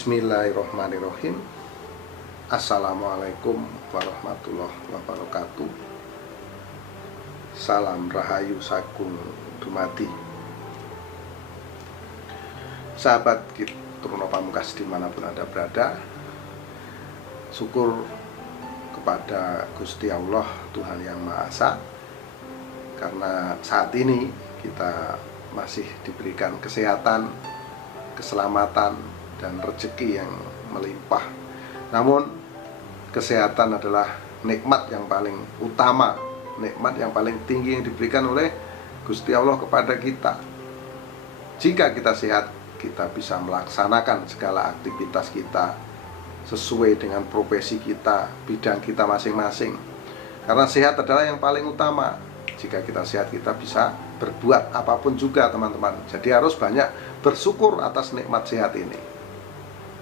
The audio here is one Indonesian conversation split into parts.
Bismillahirrahmanirrahim. Assalamualaikum warahmatullahi wabarakatuh. Salam rahayu sagung dumadi. Sahabat Truno Pamungkas dimanapun Anda berada, syukur kepada Gusti Allah Tuhan Yang Maha Esa, karena saat ini kita masih diberikan kesehatan, keselamatan, dan rezeki yang melimpah. Namun kesehatan adalah nikmat yang paling utama, nikmat yang paling tinggi yang diberikan oleh Gusti Allah kepada kita. Jika kita sehat, kita bisa melaksanakan segala aktivitas kita sesuai dengan profesi kita, bidang kita masing-masing. Karena sehat adalah yang paling utama. Jika kita sehat, kita bisa berbuat apapun juga, teman-teman. Jadi harus banyak bersyukur atas nikmat sehat ini.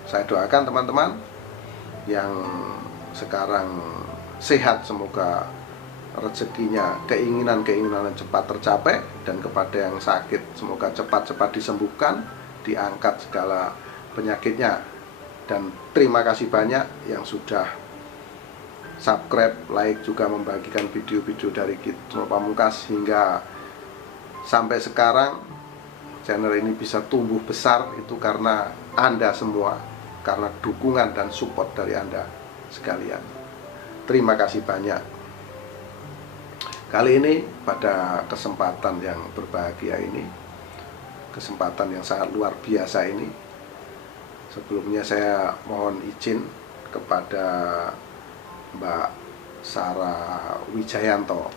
Saya doakan teman-teman yang sekarang sehat, semoga rezekinya, keinginan-keinginan cepat tercapai. Dan kepada yang sakit, semoga cepat-cepat disembuhkan, diangkat segala penyakitnya. Dan terima kasih banyak yang sudah subscribe, like, juga membagikan video-video dari Truno Pamungkas hingga sampai sekarang. Channel ini bisa tumbuh besar itu karena Anda semua, karena dukungan dan support dari Anda sekalian. Terima kasih banyak. Kali ini pada kesempatan yang berbahagia ini, kesempatan yang sangat luar biasa ini, sebelumnya saya mohon izin kepada Mbak Sarah Wijayanto.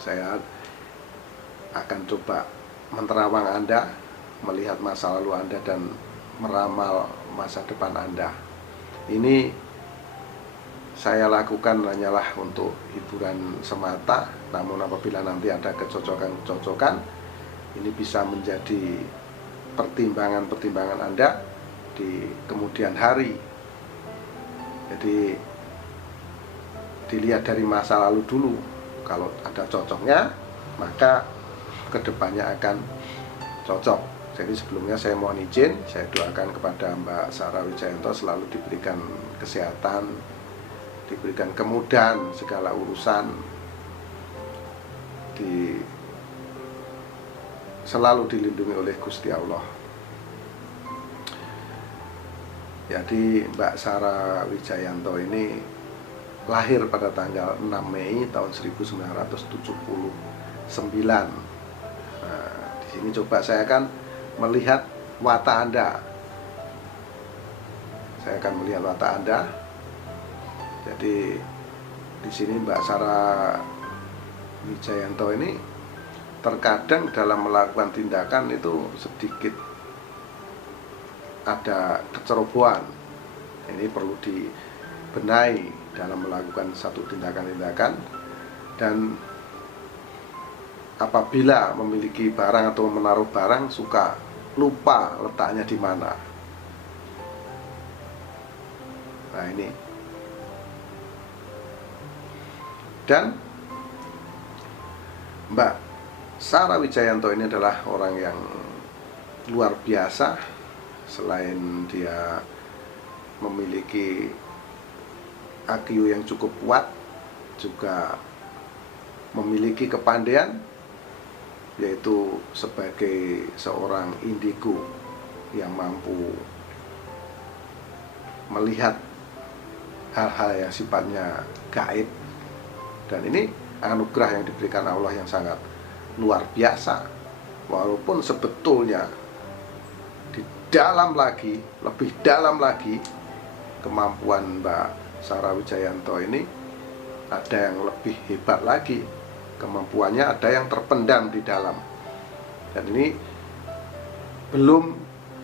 Saya akan coba menerawang Anda, melihat masa lalu Anda, dan meramal masa depan Anda. Ini saya lakukan hanyalah untuk hiburan semata. Namun apabila nanti ada kecocokan-kecocokan, ini bisa menjadi pertimbangan-pertimbangan Anda di kemudian hari. Jadi dilihat dari masa lalu dulu. Kalau ada cocoknya, maka kedepannya akan cocok. Jadi sebelumnya saya mohon izin, saya doakan kepada Mbak Sarah Wijayanto selalu diberikan kesehatan, diberikan kemudahan segala urusan, selalu dilindungi oleh Gusti Allah. Jadi Mbak Sarah Wijayanto ini lahir pada tanggal 6 Mei tahun 1979. Di sini coba saya akan melihat watak Anda. Saya akan melihat watak Anda. Jadi di sini Mbak Sarah Wijayanto ini terkadang dalam melakukan tindakan itu sedikit ada kecerobohan. Ini perlu dibenahi dalam melakukan satu tindakan-tindakan. Dan apabila memiliki barang atau menaruh barang, suka lupa letaknya di mana. Nah ini. Dan Mbak Sarah Wijayanto ini adalah orang yang luar biasa. Selain dia memiliki IQ yang cukup kuat, juga memiliki kepandaian, yaitu sebagai seorang indigo yang mampu melihat hal-hal yang sifatnya gaib. Dan ini anugerah yang diberikan Allah yang sangat luar biasa. Walaupun sebetulnya di dalam lagi, lebih dalam lagi, kemampuan Mbak Sarah Wijayanto ini ada yang lebih hebat lagi. Kemampuannya ada yang terpendam di dalam. Dan ini belum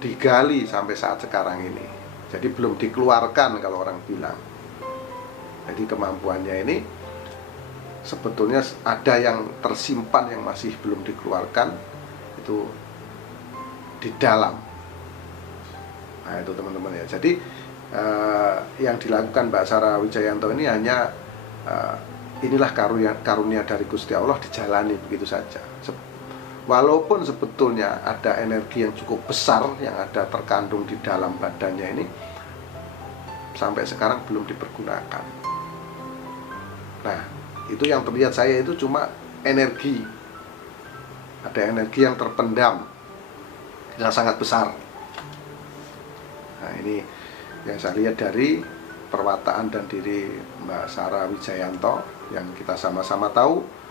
digali sampai saat sekarang ini. Jadi belum dikeluarkan kalau orang bilang. Jadi kemampuannya ini sebetulnya ada yang tersimpan yang masih belum dikeluarkan, itu di dalam. Nah itu teman-teman ya. Jadi yang dilakukan Mbak Sarah Wijayanto ini hanya inilah karunia dari Gusti Allah, dijalani begitu saja. walaupun sebetulnya ada energi yang cukup besar yang ada terkandung di dalam badannya ini, sampai sekarang belum dipergunakan. Nah, itu yang terlihat saya itu cuma energi, ada energi yang terpendam yang sangat besar. Nah, ini yang saya lihat dari perwataan dan diri Mbak Sarah Wijayanto, yang kita sama-sama tahu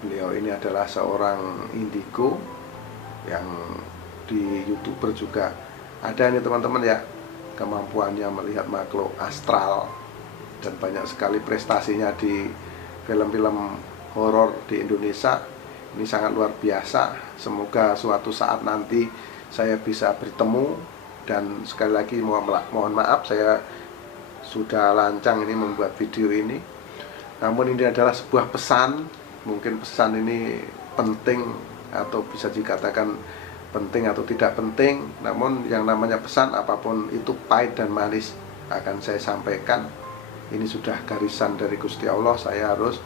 beliau ini adalah seorang indigo yang di YouTuber juga ada nih teman-teman ya, kemampuannya melihat makhluk astral, dan banyak sekali prestasinya di film-film horor di Indonesia. Ini sangat luar biasa. Semoga suatu saat nanti saya bisa bertemu. Dan sekali lagi mohon maaf, saya sudah lancang ini membuat video ini. Namun ini adalah sebuah pesan. Mungkin pesan ini penting, atau bisa dikatakan penting atau tidak penting. Namun yang namanya pesan, apapun itu pahit dan manis, akan saya sampaikan. Ini sudah garisan dari Gusti Allah. Saya harus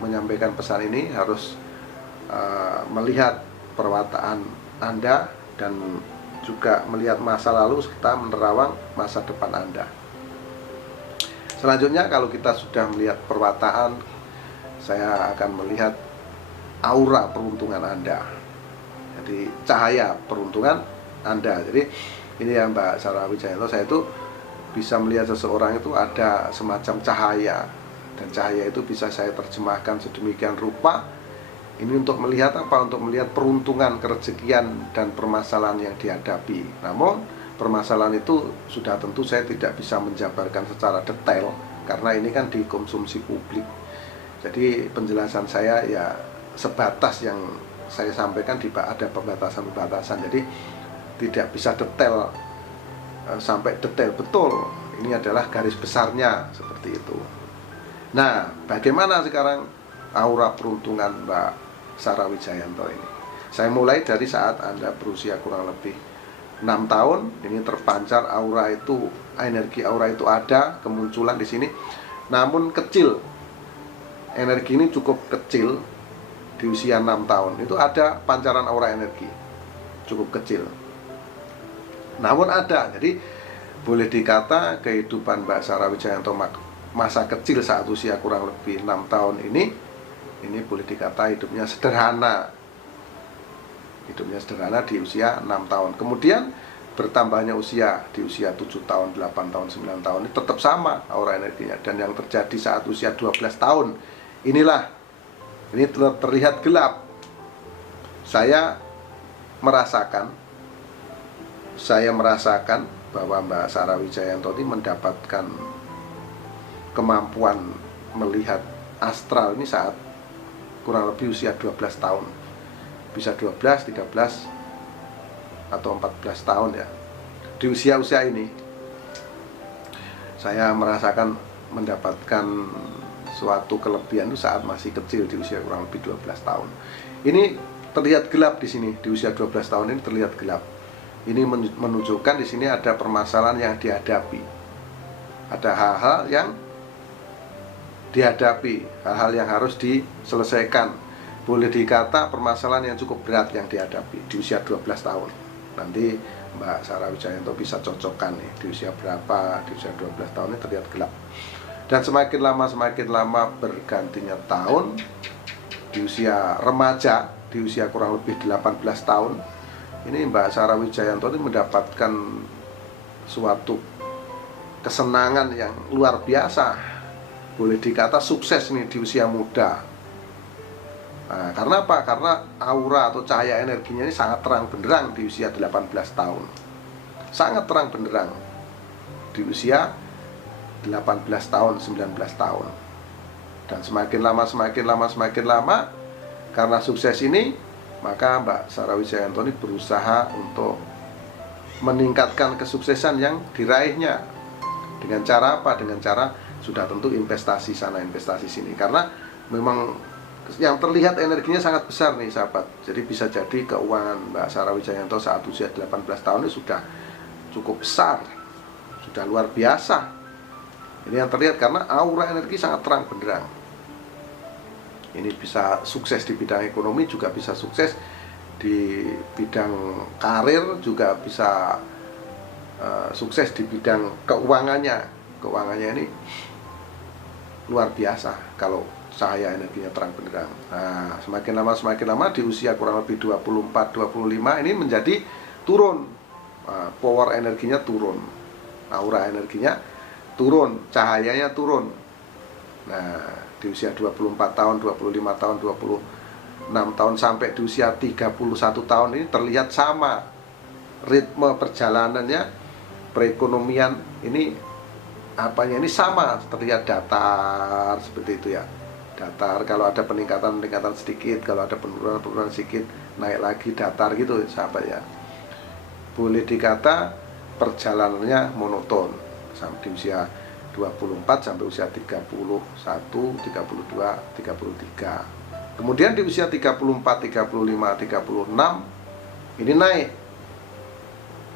menyampaikan pesan ini, harus melihat perwataan Anda, dan juga melihat masa lalu serta menerawang masa depan Anda. Selanjutnya, kalau kita sudah melihat perwataan, saya akan melihat aura peruntungan Anda. Jadi cahaya peruntungan Anda. Jadi ini ya Mbak Sarah Wijayanto, saya itu bisa melihat seseorang itu ada semacam cahaya, dan cahaya itu bisa saya terjemahkan sedemikian rupa. Ini untuk melihat apa? Untuk melihat peruntungan, kerezekian, dan permasalahan yang dihadapi. Namun permasalahan itu sudah tentu saya tidak bisa menjabarkan secara detail, karena ini kan dikonsumsi publik. Jadi penjelasan saya ya sebatas yang saya sampaikan, ada pembatasan-pembatasan. Jadi tidak bisa detail, sampai detail betul. Ini adalah garis besarnya seperti itu. Nah, bagaimana sekarang aura peruntungan Mbak Sarah Wijayanto ini? Saya mulai dari saat Anda berusia kurang lebih 6 tahun. Ini terpancar aura itu, energi aura itu ada, kemunculan di sini. Namun kecil. Energi ini cukup kecil. Di usia 6 tahun itu ada pancaran aura energi cukup kecil. Namun ada. Jadi boleh dikata kehidupan Mbak Sarah Wijayanto masa kecil saat usia kurang lebih 6 tahun ini boleh dikata hidupnya sederhana. Hidupnya sederhana di usia 6 tahun. Kemudian bertambahnya usia, di usia 7 tahun, 8 tahun, 9 tahun, ini tetap sama aura energinya. Dan yang terjadi saat usia 12 tahun, ini terlihat gelap. Saya merasakan bahwa Mbak Sarah Wijayanto ini mendapatkan kemampuan melihat astral ini saat kurang lebih usia 12 tahun. Bisa 12, 13 atau 14 tahun ya. Di usia-usia ini saya merasakan mendapatkan suatu kelebihan itu saat masih kecil, di usia kurang lebih 12 tahun. Ini terlihat gelap di sini, di usia 12 tahun ini terlihat gelap. Ini menunjukkan di sini ada permasalahan yang dihadapi. Ada hal-hal yang dihadapi, hal-hal yang harus diselesaikan. Boleh dikata permasalahan yang cukup berat yang dihadapi di usia 12 tahun. Nanti Mbak Sarah Wijayanto bisa cocokkan nih, di usia berapa, di usia 12 tahun ini terlihat gelap. Dan semakin lama bergantinya tahun, di usia remaja, di usia kurang lebih 18 tahun, ini Mbak Sarah Wijayanto ini mendapatkan suatu kesenangan yang luar biasa. Boleh dikata sukses nih di usia muda. Nah, karena apa? Karena aura atau cahaya energinya ini sangat terang benderang di usia 18 tahun. Sangat terang benderang di usia 18 tahun, 19 tahun. Dan semakin lama karena sukses ini, maka Mbak Sarah Wijayanto ini berusaha untuk meningkatkan kesuksesan yang diraihnya. Dengan cara apa? Dengan cara sudah tentu investasi sana, investasi sini. Karena memang yang terlihat energinya sangat besar nih sahabat. Jadi bisa jadi keuangan Mbak Sarah Wijayanto saat usia 18 tahun ini sudah cukup besar, sudah luar biasa. Ini yang terlihat karena aura energi sangat terang benderang. Ini bisa sukses di bidang ekonomi, juga bisa sukses di bidang karir, juga bisa sukses di bidang keuangannya. Keuangannya ini luar biasa kalau cahaya energinya terang benderang. Nah, semakin lama di usia kurang lebih 24-25 ini menjadi turun. Power energinya turun, aura energinya turun, cahayanya turun. Nah, di usia 24 tahun, 25 tahun, 26 tahun sampai di usia 31 tahun ini terlihat sama. Ritme perjalanannya, perekonomian ini apanya ini sama, terlihat datar seperti itu ya. Datar, kalau ada peningkatan sedikit, kalau ada penurunan sedikit, naik lagi datar gitu sahabat ya. Boleh dikata perjalanannya monoton sampai di usia 24 sampai usia 31, 32, 33. Kemudian di usia 34, 35, 36 ini naik.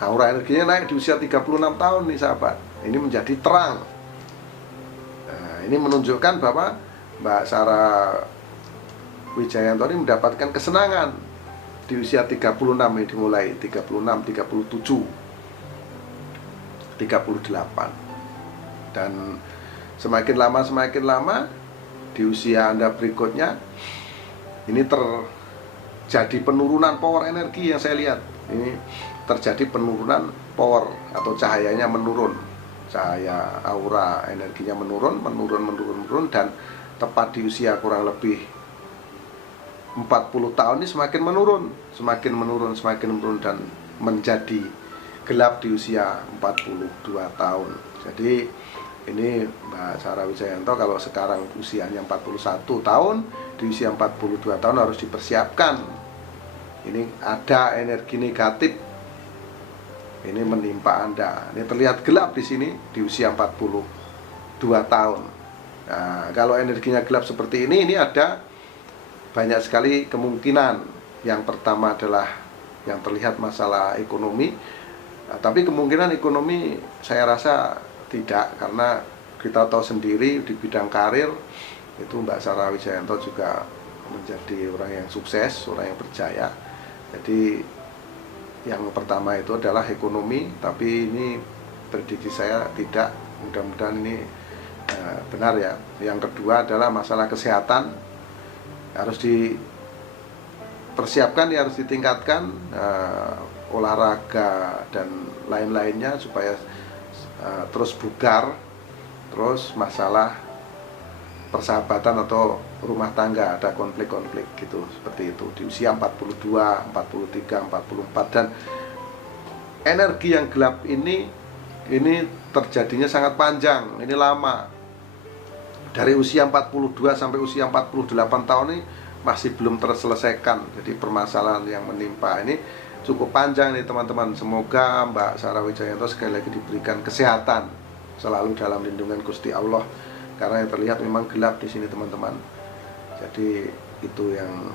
Aura energinya naik di usia 36 tahun nih sahabat. Ini menjadi terang. Nah, ini menunjukkan bahwa Mbak Sarah Wijayanto ini mendapatkan kesenangan di usia 36 ini dimulai 36, 37, 38. Dan semakin lama di usia Anda berikutnya ini terjadi penurunan power energi yang saya lihat. Ini terjadi penurunan power atau cahayanya menurun. Cahaya aura energinya menurun dan tepat di usia kurang lebih 40 tahun ini semakin menurun dan menjadi gelap di usia 42 tahun. Jadi ini Mbak Sarah Wijayanto kalau sekarang usianya 41 tahun, di usia 42 tahun harus dipersiapkan. Ini ada energi negatif ini menimpa Anda. Ini terlihat gelap di sini di usia 42 tahun. Nah, kalau energinya gelap seperti ini ada banyak sekali kemungkinan. Yang pertama adalah yang terlihat masalah ekonomi. Nah, tapi kemungkinan ekonomi saya rasa tidak, karena kita tahu sendiri di bidang karir itu Mbak Sarah Wijayanto juga menjadi orang yang sukses, orang yang berjaya. Jadi yang pertama itu adalah ekonomi, tapi ini prediksi saya tidak, mudah-mudahan ini benar ya. Yang kedua adalah masalah kesehatan, harus dipersiapkan, harus ditingkatkan olahraga dan lain-lainnya supaya terus bugar. Terus masalah persahabatan atau rumah tangga, ada konflik-konflik gitu, seperti itu di usia 42, 43, 44. Dan energi yang gelap ini terjadinya sangat panjang, ini lama. Dari usia 42 sampai usia 48 tahun ini masih belum terselesaikan. Jadi permasalahan yang menimpa ini cukup panjang nih teman-teman. Semoga Mbak Sarah Wijayanto sekali lagi diberikan kesehatan, selalu dalam lindungan Gusti Allah, karena yang terlihat memang gelap di sini teman-teman. Jadi itu yang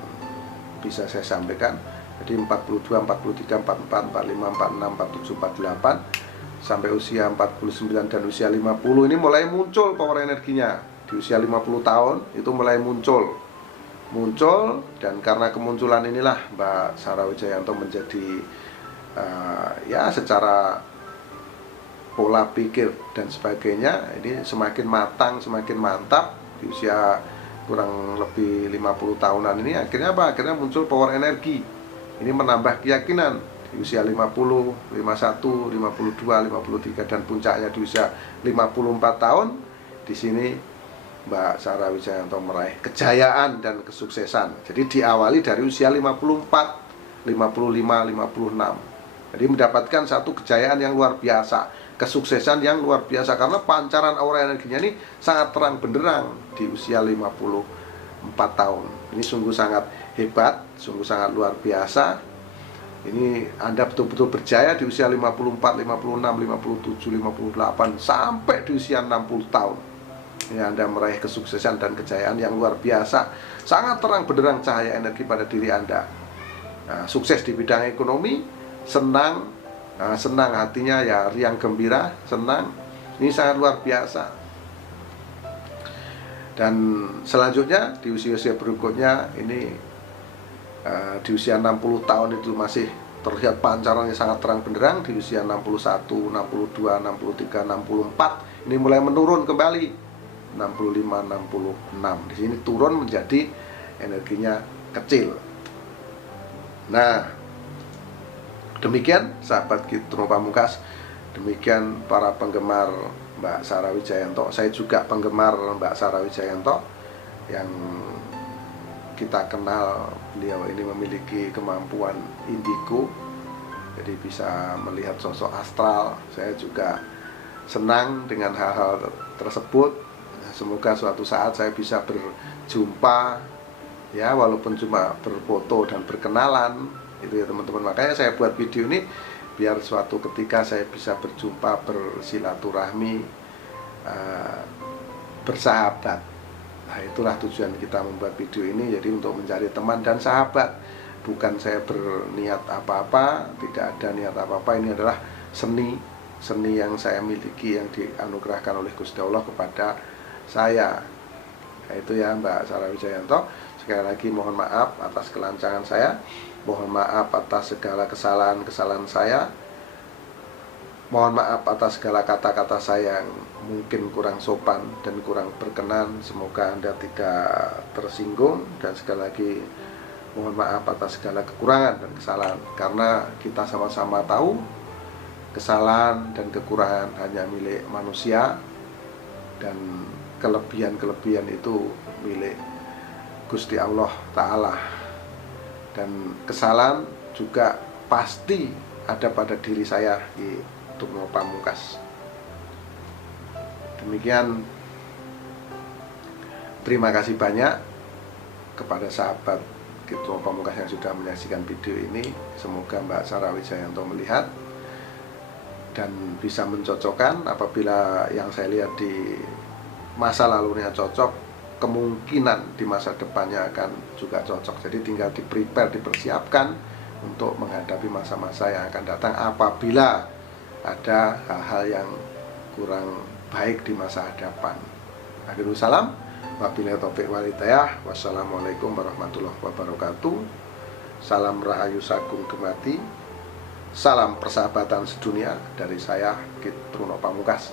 bisa saya sampaikan. Jadi 42, 43, 44, 45, 46, 47, 48 sampai usia 49 dan usia 50 ini mulai muncul power energinya. Di usia 50 tahun itu mulai muncul, dan karena kemunculan inilah Mbak Sarah Wijayanto menjadi ya secara pola pikir dan sebagainya ini semakin matang, semakin mantap. Di usia kurang lebih 50 tahunan ini akhirnya apa? Akhirnya muncul power energi. Ini menambah keyakinan di usia 50, 51, 52, 53 dan puncaknya di usia 54 tahun. Di sini Mbak Sarah Wijayanto meraih kejayaan dan kesuksesan. Jadi diawali dari usia 54, 55, 56. Jadi mendapatkan satu kejayaan yang luar biasa, kesuksesan yang luar biasa, karena pancaran aura energinya ini sangat terang benderang di usia 54 tahun. Ini sungguh sangat hebat, sungguh sangat luar biasa. Ini Anda betul-betul berjaya di usia 54, 56, 57, 58 sampai di usia 60 tahun. Ini Anda meraih kesuksesan dan kejayaan yang luar biasa. Sangat terang benderang cahaya energi pada diri Anda. Nah, sukses di bidang ekonomi, senang hatinya ya, riang gembira, senang. Ini sangat luar biasa. Dan selanjutnya di usia-usia berikutnya ini di usia 60 tahun itu masih terlihat pancarannya sangat terang benderang. Di usia 61, 62, 63, 64 ini mulai menurun kembali 65, 66. Di sini turun menjadi energinya kecil. Nah, demikian sahabat Kitruno Pamungkas, demikian para penggemar Mbak Sarah Wijayanto. Saya juga penggemar Mbak Sarah Wijayanto, yang kita kenal beliau ini memiliki kemampuan indigo, jadi bisa melihat sosok astral. Saya juga senang dengan hal-hal tersebut. Semoga suatu saat saya bisa berjumpa, ya, walaupun cuma berfoto dan berkenalan, itu ya teman-teman. Makanya saya buat video ini biar suatu ketika saya bisa berjumpa, bersilaturahmi, bersahabat. Nah, itulah tujuan kita membuat video ini, jadi untuk mencari teman dan sahabat. Bukan saya berniat apa-apa, tidak ada niat apa-apa. Ini adalah seni yang saya miliki, yang dianugerahkan oleh Gusti Allah kepada saya. Nah, itu ya Mbak Sarah Wijayanto. Sekali lagi mohon maaf atas kelancangan saya, mohon maaf atas segala kesalahan-kesalahan saya, mohon maaf atas segala kata-kata saya yang mungkin kurang sopan dan kurang berkenan. Semoga Anda tidak tersinggung, dan sekali lagi mohon maaf atas segala kekurangan dan kesalahan, karena kita sama-sama tahu kesalahan dan kekurangan hanya milik manusia, dan kelebihan-kelebihan itu milik Gusti Allah Ta'ala. Dan kesalahan juga pasti ada pada diri saya, Kitruno Pamungkas. Demikian, terima kasih banyak kepada sahabat Kitruno Pamungkas yang sudah menyaksikan video ini. Semoga Mbak Sarah Wijayanto melihat dan bisa mencocokkan. Apabila yang saya lihat di masa lalunya cocok, kemungkinan di masa depannya akan juga cocok. Jadi tinggal di-prepare, dipersiapkan untuk menghadapi masa-masa yang akan datang apabila ada hal-hal yang kurang baik di masa hadapan. Akhirul salam, wabillahi taufiq wal hidayah. Wassalamualaikum warahmatullahi wabarakatuh. Salam rahayu sagung gemati, salam persahabatan sedunia dari saya, Kitruno Pamungkas.